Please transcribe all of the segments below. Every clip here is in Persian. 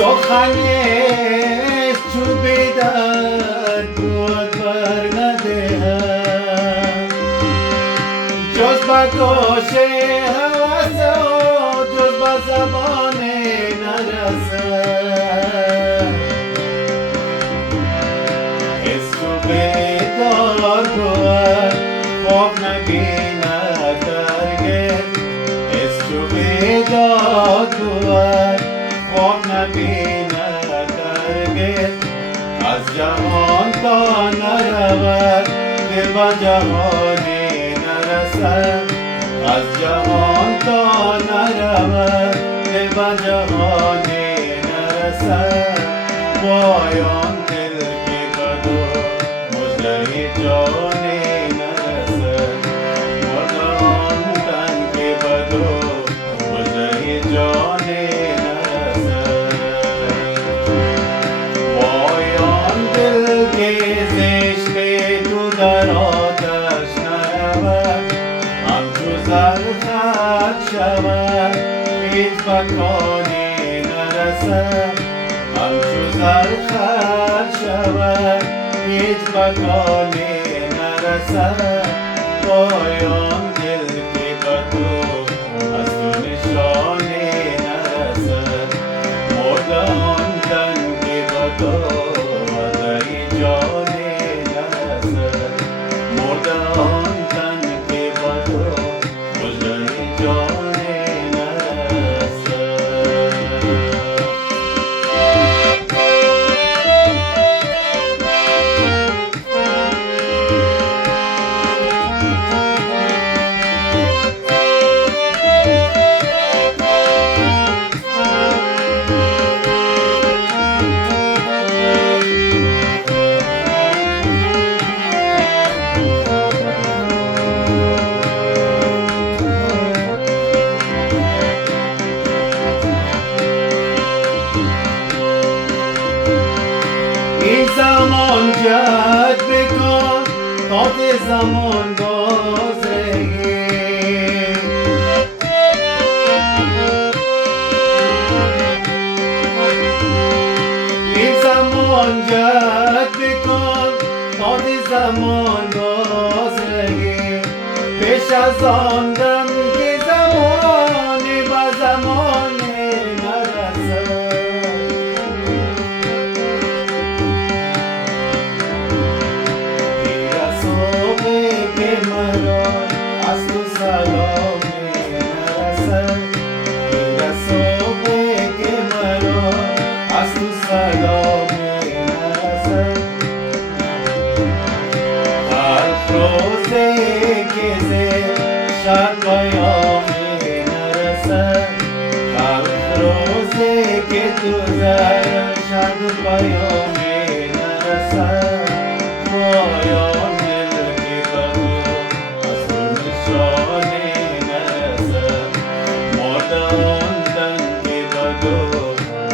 سخنش چوبی در گود بر ندهد جز با گوشه حوث و جز با زبان نرسد حس بیدار بود خواب نبیند هرگز حس بیدار بود خواب نبیند هرگز از جهان تا نرود دل به جهانی نرسد از جهان تا نرود دل به جهانی نرسد وای آن دل که بدو مژده جانی نرسد مرد آن تن که بدو مژده جانی نرسد وای آن دل که زشته تو در آتش نرود همچو زر خط شود هیچ مکانی نرسد همچو زر خط شود هیچ مکانی نرسد وای آن دل که بدو از تو نشانی نرسد مرد آن تن که بدو مژده جانی نرسد مرد آن تن که بدو مژده جانی نرسد این زمان جد بکن تا ده زمان بازرگی این زمان جد بکن تا ده زمان بازرگی پیش از آن دم که زمانی با زمانی نرسد از تو سلامی نرسد دیگر صبح که مرا از تو سلامی نرسد هر روزی که زیر شب پیامی نرسد هر روزی که تو زیر شب پیامی نرسد وای آن دل که بدو از تو نشانی نرسد مرد آن تن که بدو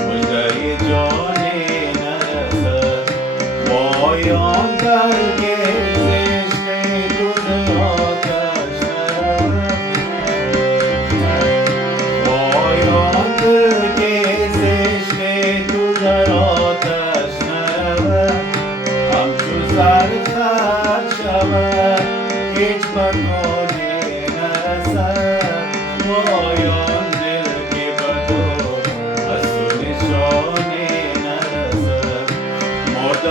مژده جانی نرسد وای آن دل که زشته تو در آتش نرود وای آن دل که زشته تو در آتش نرود همچو زر خط شود هیچ مکانی نرسد وای آن دل که بدو از تو نشانی نرسد مرد